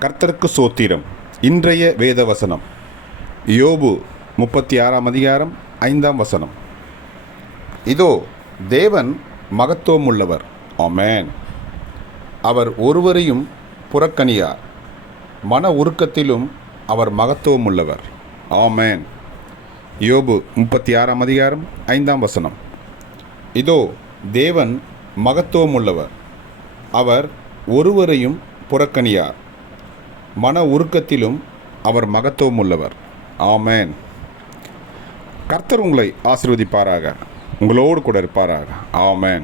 கர்த்தருக்கு சோத்திரம். இன்றைய வேத வசனம் யோபு முப்பத்தி ஆறாம் அதிகாரம் ஐந்தாம் வசனம். இதோ தேவன் மகத்துவம் உள்ளவர் ஆமேன். அவர் ஒருவரையும் புறக்கணியார். மன உருக்கத்திலும் அவர் மகத்துவம் உள்ளவர் ஆமேன். யோபு முப்பத்தி ஆறாம் அதிகாரம் ஐந்தாம் வசனம். இதோ தேவன் மகத்துவம் உள்ளவர் அவர் ஒருவரையும் புறக்கணியார். மன உருக்கத்திலும் அவர் மகத்துவம் உள்ளவர் ஆமேன். கர்த்தர் உங்களை ஆசிர்வதிப்பாராக. உங்களோடு கூட இருப்பாராக. ஆமேன்.